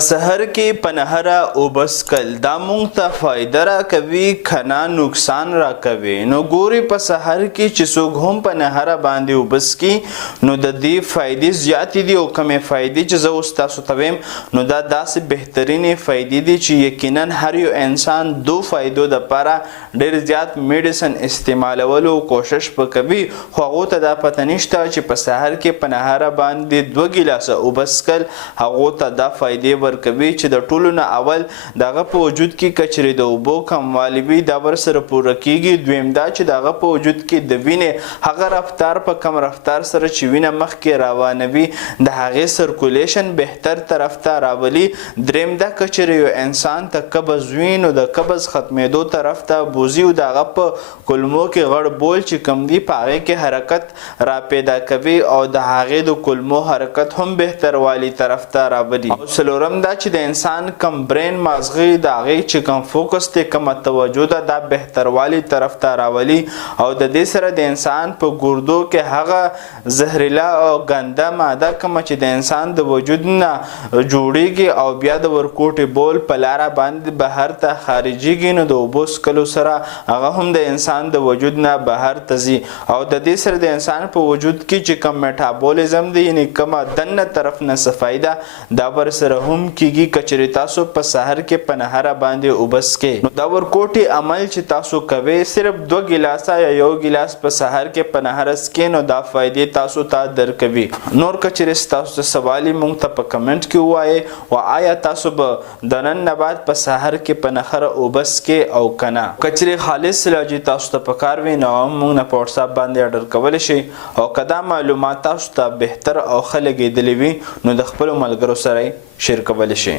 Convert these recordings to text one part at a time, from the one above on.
سحر کې پنهره اوبس کل دا مونږ ته فایده را کوي کنا نقصان را کوي نو ګوري په سحر کې چې څوک هم پنهره باندې اوبس کی نو د دې فایدې زیاتې دي او کمې فایدې چې زه اوس تاسو ته وایم نو دا داسې بهترینې فایدې دي چې یقینا هر یو انسان دو فایدو دپاره ډېر زیات میډیسن استعمالولو کوشش به کوي خو هغو ته دا پته نشته چې په سحر کې پنهره باندې 2 ګیلاسه اوبس کل هغو ته دا فایدې ورکوي چې د ټولو نه اول دغه په وجود کې کچرې د اوبو کموالی وي دا ورسره پوره کیږي دویم دا چې دغه په وجود کې د وینې هغه رفتار په کم رفتار سره چې وینه مخکې روانوي د هغې سرکولیشن بهتر طرف ته راولي دریم دا کچرې یو انسان ته قبض وي نو د قبض ختمېدو طرف ته بوزي او دغه په کلمو کې غړ بول چې کم دي په هغې کې حرکت را پیدا کوي او د هغې د کلمو حرکت هم بهتروالي طرف ته راولي څلورم دا چې د انسان کم برین مازغی د هغې چې کم فوکس دی کمه توجه ده دا بهتروالي طرف ته راولي او د دې سره د انسان په ګردو کې هغه زهریلا او ګنده ماده کومه چې د انسان د وجود نه جوړیږي او بیا د ورکوټې بول په لاره باندې بهر ته خارجیږي نو د اوبو څکلو سره هغه هم د انسان د وجود نه بهر ته ځي او د دې سره د انسان په وجود کې چې کم میټابولیزم دی یعنې کومه دننه طرف نه صفایي ده دا ورسره هم کیږي کچری تاسو په سحر کې پنهره باندې اوبس کې نو دا ورکوټي عمل چې تاسو کوي صرف 2 ګیلاسه یا 1 ګیلاس په سحر کې پنهره سکې نو دا فائدې تاسو ته درکوي نور کچری تاسو ته سوالي مونږ ته په کمنټ کې وایي او آیا تاسو به د نن نه بعد په سحر کې پنهره اوبس کې او کنه کچری خالص علاج تاسو ته پکار وي نو مونږ نه په واتس اپ باندې آرډر کولی شي او کدا معلومات تاسو ته بهتر او ښه لګېدلې وي نو د خپلو ملګرو سره شیر کولی شي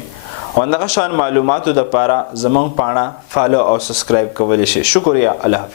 او دغه شان معلوماتو دپاره زموږ پاڼه فالو او سبسکرایب کولی شي شکریه الله حافظ